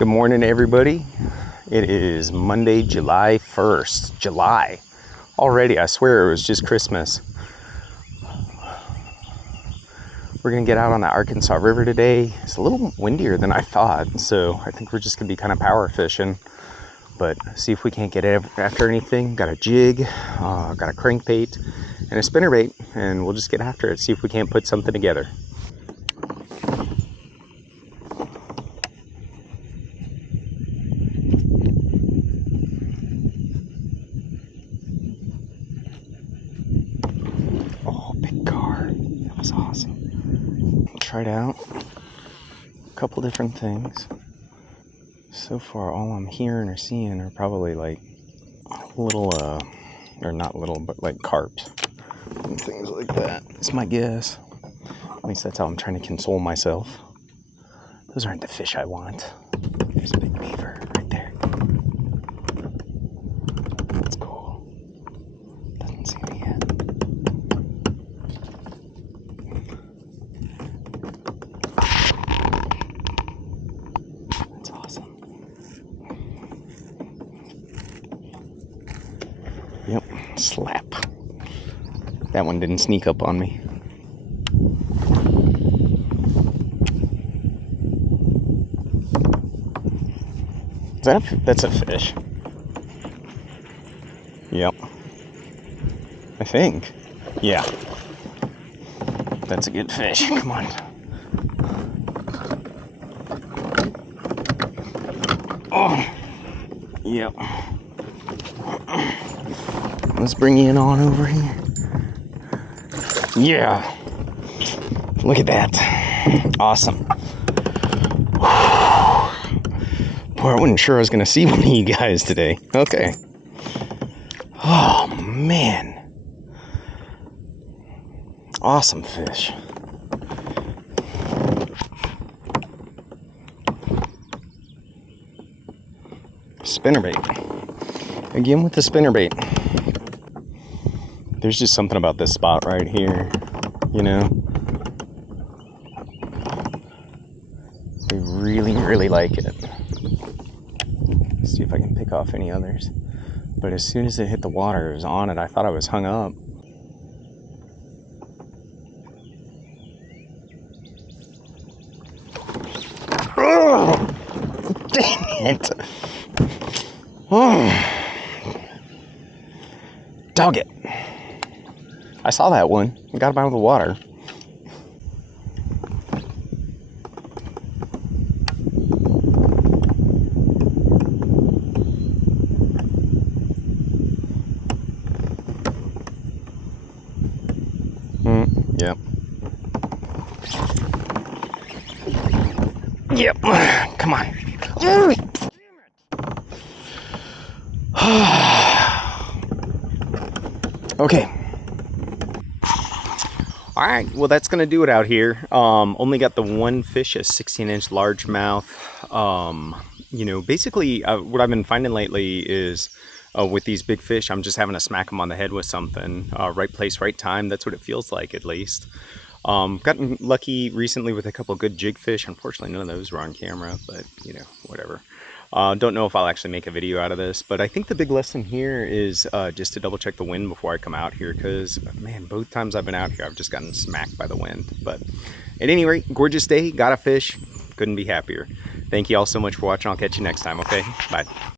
Good morning, everybody. It is Monday, July 1st. July. Already, I swear it was just Christmas. We're going to get out on the Arkansas River today. It's a little windier than I thought, so I think we're just going to be kind of power fishing. But see if we can't get after anything. Got a jig, got a crankbait, and a spinnerbait, and we'll just get after it. See if we can't put something together. Oh, big car. That was awesome. Tried out a couple different things. So far, all I'm hearing or seeing are probably like little, or not little, but like carps and things like that. It's my guess. At least that's how I'm trying to console myself. Those aren't the fish I want. There's a big beaver right there. That's cool. Doesn't see me yet. That's awesome. Yep, slap. That one didn't sneak up on me. That's a fish. Yep. I think. Yeah. That's a good fish. Come on. Oh. Yep. Let's bring you on over here. Yeah. Look at that. Awesome. Boy, I wasn't sure I was going to see one of you guys today. Okay. Oh, man. Awesome fish. Spinnerbait. Again with the spinnerbait. There's just something about this spot right here, you know? I really, really like it. Let's see if I can pick off any others. But as soon as it hit the water, it was on it. I thought I was hung up. Oh, dang it. Oh. Dog it. I saw that one. I got him out of the water. Yep. Yep. Come on. Okay. All right. Well, that's going to do it out here. Only got the one fish, a 16-inch largemouth. You know, basically what I've been finding lately is with these big fish, I'm just having to smack them on the head with something. Right place, right time. That's what it feels like, at least. Gotten lucky recently with a couple good jig fish. Unfortunately, none of those were on camera, but you know, whatever. Don't know if I'll actually make a video out of this, but I think the big lesson here is just to double check the wind before I come out here, because man, both times I've been out here, I've just gotten smacked by the wind. But at any rate, gorgeous day, got a fish, couldn't be happier. Thank you all so much for watching. I'll catch you next time, okay? Bye.